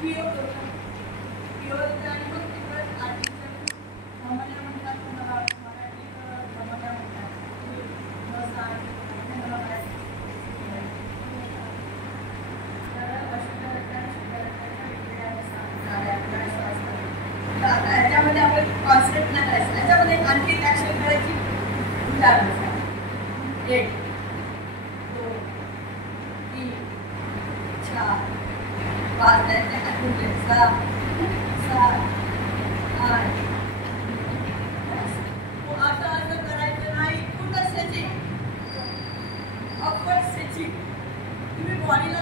Piow होतं Piow होतं आणि मग तिकडं आधीचं धमन्या म्हणतात तुम्हाला मराठीत धमन्या म्हणतात बस आणि मला मराठी तर अशुद्धरत्न शुद्धरत्नाच्या वेगवेगळ्या असतात. तर आता ह्याच्यामध्ये आपण कॉन्सेप्ट नाही करायचं. ह्याच्यामध्ये आणखी एक ॲक्शन करायची उदाहरण 1 2 3 4 5 त्याच्या आतून 6 7 8 आता असं करायचं नाही. पूर्ण स्ट्रेचिंग अपवर्ड स्ट्रेचिंग. तुम्ही बॉडीला